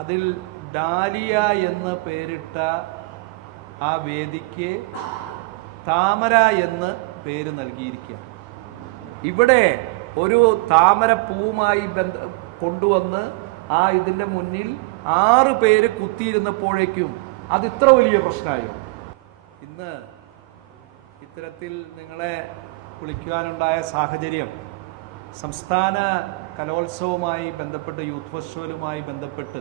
അതിൽ ഡാലിയ എന്ന് പേരിട്ട ആ വേദിക്ക് താമര എന്ന് പേര് നൽകിയിരിക്കുക. ഇവിടെ ഒരു താമര പൂവുമായി കൊണ്ടുവന്ന് ഇതിൻ്റെ മുന്നിൽ 6 പേര് കുത്തിയിരുന്നപ്പോഴേക്കും അത് ഇത്ര വലിയ പ്രശ്നമായോ? ഇന്ന് ഇത്തരത്തിൽ നിങ്ങളെ വിളിക്കുവാനുണ്ടായ സാഹചര്യം സംസ്ഥാന കലോത്സവവുമായി ബന്ധപ്പെട്ട്, യൂത്ത് ഫെസ്റ്റിവലുമായി ബന്ധപ്പെട്ട്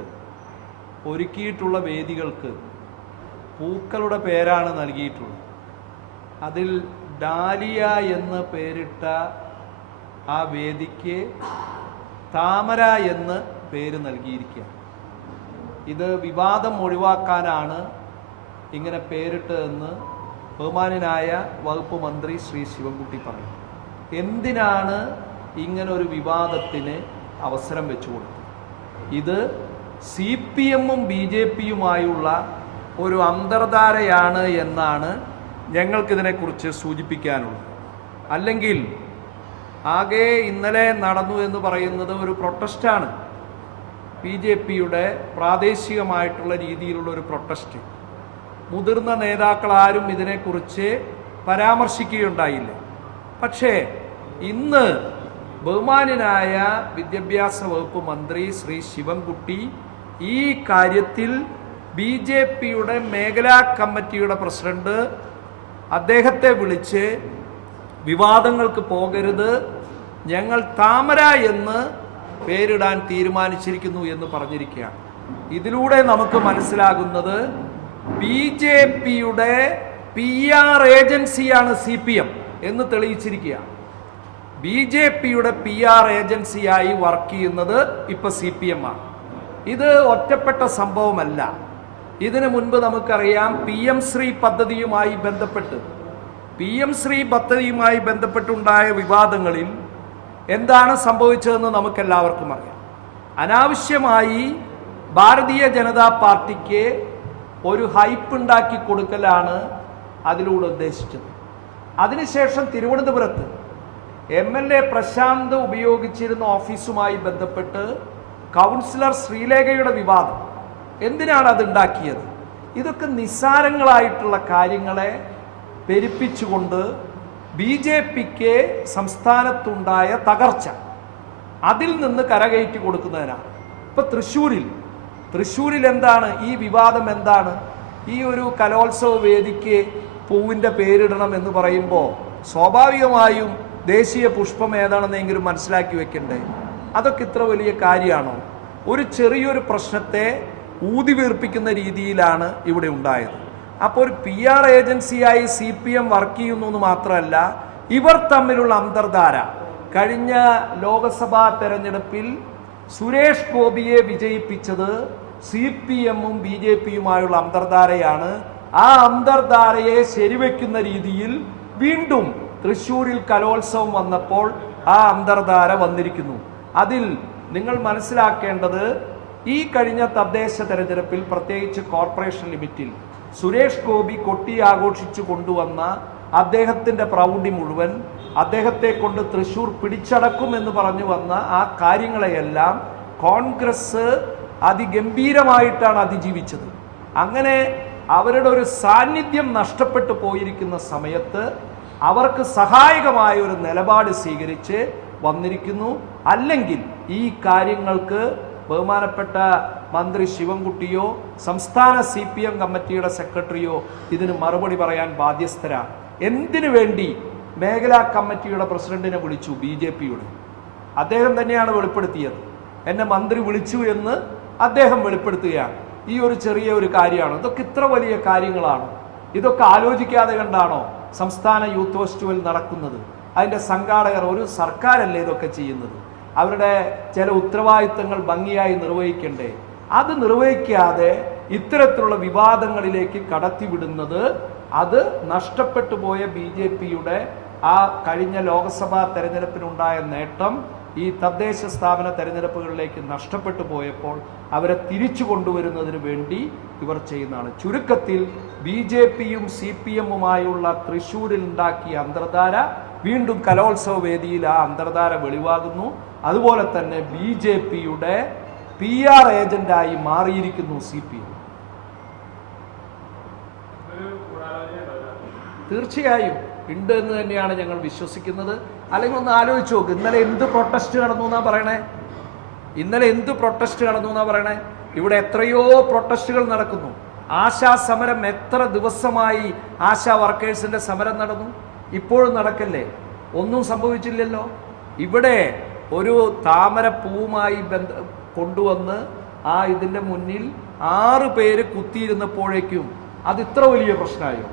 ഒരുക്കിയിട്ടുള്ള വേദികൾക്ക് പൂക്കളുടെ പേരാണ് നൽകിയിട്ടുള്ളത്. അതിൽ ഡാലിയ എന്ന് പേരിട്ട ആ വേദിക്ക് താമര എന്ന് പേര് നൽകിയിരിക്കുക. ഇത് വിവാദം ഒഴിവാക്കാനാണ് ഇങ്ങനെ പേരിട്ടതെന്ന് ബഹുമാന്യനായ വകുപ്പ് മന്ത്രി ശ്രീ ശിവൻകുട്ടി പറഞ്ഞു. എന്തിനാണ് ഇങ്ങനൊരു വിവാദത്തിന് അവസരം വെച്ചു കൊടുത്തത്? ഇത് CPM-ഉം BJP-യുമായുള്ള ഒരു അന്തർധാരയാണ് എന്നാണ് ഞങ്ങൾക്കിതിനെക്കുറിച്ച് സൂചിപ്പിക്കാനുള്ളത്. അല്ലെങ്കിൽ ആകെ ഇന്നലെ നടന്നു എന്ന് പറയുന്നത് ഒരു പ്രൊട്ടസ്റ്റാണ്, BJP-യുടെ പ്രാദേശികമായിട്ടുള്ള രീതിയിലുള്ള ഒരു പ്രൊട്ടസ്റ്റ്. മുതിർന്ന നേതാക്കൾ ആരും ഇതിനെക്കുറിച്ച് പരാമർശിക്കുകയുണ്ടായില്ല. പക്ഷേ ഇന്ന് ബഹുമാന്യനായ വിദ്യാഭ്യാസ വകുപ്പ് മന്ത്രി ശ്രീ ശിവൻകുട്ടി ഈ കാര്യത്തിൽ BJP-യുടെ മേഖലാ കമ്മിറ്റിയുടെ പ്രസിഡന്റ് അദ്ദേഹത്തെ വിളിച്ച് വിവാദങ്ങൾക്ക് പോകരുത്, ഞങ്ങൾ താമര എന്ന് പേരിടാൻ തീരുമാനിച്ചിരിക്കുന്നു എന്ന് പറഞ്ഞിരിക്കുകയാണ്. ഇതിലൂടെ നമുക്ക് മനസ്സിലാകുന്നത് BJP-യുടെ PR ഏജൻസിയാണ് CPM എന്ന് തെളിയിച്ചിരിക്കുകയാണ്. BJP-യുടെ PR ഏജൻസിയായി വർക്ക് ചെയ്യുന്നത് ഇപ്പൊ CPM ആണ്. ഇത് ഒറ്റപ്പെട്ട സംഭവമല്ല. ഇതിനു മുൻപ് നമുക്കറിയാം PM ശ്രീ പദ്ധതിയുമായി ബന്ധപ്പെട്ടുണ്ടായ വിവാദങ്ങളിൽ എന്താണ് സംഭവിച്ചതെന്ന് നമുക്കെല്ലാവർക്കും അറിയാം. അനാവശ്യമായി ഭാരതീയ ജനതാ പാർട്ടിക്ക് ഒരു ഹൈപ്പ് ഉണ്ടാക്കി കൊടുക്കലാണ് അതിലൂടെ ഉദ്ദേശിച്ചത്. അതിനുശേഷം തിരുവനന്തപുരത്ത് MLA പ്രശാന്ത് ഉപയോഗിച്ചിരുന്ന ഓഫീസുമായി ബന്ധപ്പെട്ട് കൗൺസിലർ ശ്രീലേഖയുടെ വിവാദം. എന്തിനാണ് അത് ഉണ്ടാക്കിയത്? ഇതൊക്കെ നിസ്സാരങ്ങളായിട്ടുള്ള കാര്യങ്ങളെ പെരുപ്പിച്ചുകൊണ്ട് BJP-ക്ക് സംസ്ഥാനത്തുണ്ടായ തകർച്ച അതിൽ നിന്ന് കരകയറ്റി കൊടുക്കുന്നതിനാണ്. ഇപ്പൊ തൃശ്ശൂരിൽ എന്താണ് ഈ വിവാദം? എന്താണ് ഈ ഒരു കലോത്സവ വേദിക്ക് പൂവിൻ്റെ പേരിടണം എന്ന് പറയുമ്പോൾ സ്വാഭാവികമായും ദേശീയ പുഷ്പം ഏതാണെന്നെങ്കിലും മനസ്സിലാക്കി വെക്കണ്ടേ? അതൊക്കെ ഇത്ര വലിയ കാര്യമാണോ? ഒരു ചെറിയൊരു പ്രശ്നത്തെ ഊതി വീർപ്പിക്കുന്ന രീതിയിലാണ് ഇവിടെ ഉണ്ടായത്. അപ്പോൾ ഒരു PR ഏജൻസിയായി CPM വർക്ക് ചെയ്യുന്നു എന്ന് മാത്രമല്ല, ഇവർ തമ്മിലുള്ള അന്തർധാര കഴിഞ്ഞ ലോക്സഭാ തെരഞ്ഞെടുപ്പിൽ സുരേഷ് ഗോപിയെ വിജയിപ്പിച്ചത് CPM-ഉം BJP-യുമായുള്ള അന്തർധാരയാണ്. ആ അന്തർധാരയെ ശരിവെക്കുന്ന രീതിയിൽ വീണ്ടും തൃശ്ശൂരിൽ കലോത്സവം വന്നപ്പോൾ ആ അന്തർധാര വന്നിരിക്കുന്നു. അതിൽ നിങ്ങൾ മനസ്സിലാക്കേണ്ടത്, ഈ കഴിഞ്ഞ തദ്ദേശ തെരഞ്ഞെടുപ്പിൽ പ്രത്യേകിച്ച് കോർപ്പറേഷൻ ലിമിറ്റിൽ സുരേഷ് ഗോപി കൊട്ടി ആഘോഷിച്ചു കൊണ്ടുവന്ന അദ്ദേഹത്തിൻ്റെ പ്രൗഢി മുഴുവൻ അദ്ദേഹത്തെ കൊണ്ട് തൃശ്ശൂർ പിടിച്ചടക്കുമെന്ന് പറഞ്ഞു വന്ന ആ കാര്യങ്ങളെയെല്ലാം കോൺഗ്രസ് അതിഗംഭീരമായിട്ടാണ് അതിജീവിച്ചത്. അങ്ങനെ അവരുടെ ഒരു സാന്നിധ്യം നഷ്ടപ്പെട്ടു പോയിരിക്കുന്ന സമയത്ത് അവർക്ക് സഹായകമായ ഒരു നിലപാട് സ്വീകരിച്ച് വന്നിരിക്കുന്നു. അല്ലെങ്കിൽ ഈ കാര്യങ്ങൾക്ക് ബഹുമാനപ്പെട്ട മന്ത്രി ശിവൻകുട്ടിയോ സംസ്ഥാന CPM കമ്മിറ്റിയുടെ സെക്രട്ടറിയോ ഇതിന് മറുപടി പറയാൻ ബാധ്യസ്ഥരാണ്. എന്തിനു വേണ്ടി മേഖലാ കമ്മിറ്റിയുടെ പ്രസിഡന്റിനെ വിളിച്ചു? BJP-യുടെ അദ്ദേഹം തന്നെയാണ് വെളിപ്പെടുത്തിയത്. എന്നെ മന്ത്രി വിളിച്ചു എന്ന് അദ്ദേഹം വെളിപ്പെടുത്തുകയാണ്. ഈ ഒരു ചെറിയ ഒരു കാര്യമാണ്. ഇതൊക്കെ ഇത്ര വലിയ കാര്യങ്ങളാണ്. ഇതൊക്കെ ആലോചിക്കാതെ കണ്ടാണോ സംസ്ഥാന യൂത്ത് ഫെസ്റ്റിവൽ നടക്കുന്നത്? അതിൻ്റെ സംഘാടകർ ഒരു സർക്കാരല്ലേ ഇതൊക്കെ ചെയ്യുന്നത്? അവരുടെ ചില ഉത്തരവാദിത്തങ്ങൾ ഭംഗിയായി നിർവഹിക്കണ്ടേ? അത് നിർവഹിക്കാതെ ഇത്തരത്തിലുള്ള വിവാദങ്ങളിലേക്ക് കടത്തിവിടുന്നത് അത് നഷ്ടപ്പെട്ടു പോയ BJP-യുടെ ആ കഴിഞ്ഞ ലോക്സഭാ തെരഞ്ഞെടുപ്പിനുണ്ടായ നേട്ടം ഈ തദ്ദേശ സ്ഥാപന തെരഞ്ഞെടുപ്പുകളിലേക്ക് നഷ്ടപ്പെട്ടു പോയപ്പോൾ അവരെ തിരിച്ചു കൊണ്ടുവരുന്നതിന് വേണ്ടി ഇവർ ചെയ്യുന്നതാണ്. ചുരുക്കത്തിൽ BJP-യും CPM-ഉമായുള്ള തൃശ്ശൂരിൽ ഉണ്ടാക്കിയ അന്തർധാര വീണ്ടും കലോത്സവ വേദിയിൽ ആ അന്തർധാര വെളിവാകുന്നു. അതുപോലെ തന്നെ BJP-യുടെ PR ഏജന്റായി മാറിയിരിക്കുന്നു CPM. തീർച്ചയായും ഉണ്ട് എന്ന് തന്നെയാണ് ഞങ്ങൾ വിശ്വസിക്കുന്നത്. അല്ലെങ്കിൽ ഒന്ന് ആലോചിച്ച് നോക്ക്, ഇന്നലെ എന്ത് പ്രൊട്ടസ്റ്റ് നടന്നു എന്നാ പറയണേ? ഇവിടെ എത്രയോ പ്രൊട്ടസ്റ്റുകൾ നടക്കുന്നു. ആശാ സമരം എത്ര ദിവസമായി ആശാ വർക്കേഴ്സിന്റെ സമരം നടന്നു? ഇപ്പോഴും നടക്കല്ലേ? ഒന്നും സംഭവിച്ചില്ലല്ലോ. ഇവിടെ ഒരു താമരപ്പൂവുമായി കൊണ്ടുവന്ന് ഇതിന്റെ മുന്നിൽ 6 പേര് കുത്തിയിരുന്നപ്പോഴേക്കും അത് ഇത്ര വലിയ പ്രശ്നമായോ?